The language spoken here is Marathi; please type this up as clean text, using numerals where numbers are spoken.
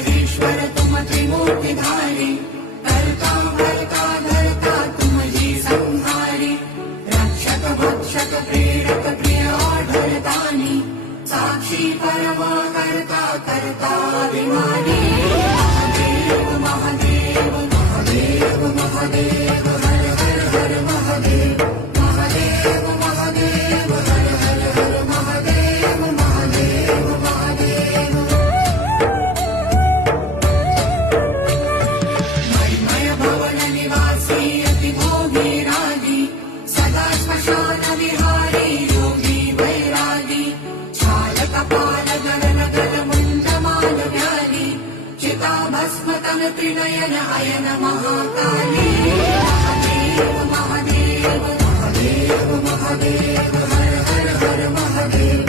महेश्वर तुम त्रिमूर्तिधारी, करता भरता धरता तुम जी संहारी, रक्षक भक्षक प्रेरक प्रिय आढळतानी, साक्षी परमा करता करता अभिमानी। महादेव महादेव महादेव महादेव हर हर हर महादेव, महादेव महादेव हर हर हर महादेव, महादेव महादेव। मणिमय भवन निवासी अति भोगी रागी, सदा श्मशान विहारी योगी वैरागी, छाल कपाल गगन गल मुंड माल व्याली, चिता भस्म तन त्रिनयन अयन महाकाली। महादेव महादेव महादेव महादेव हर हर हर महादेव।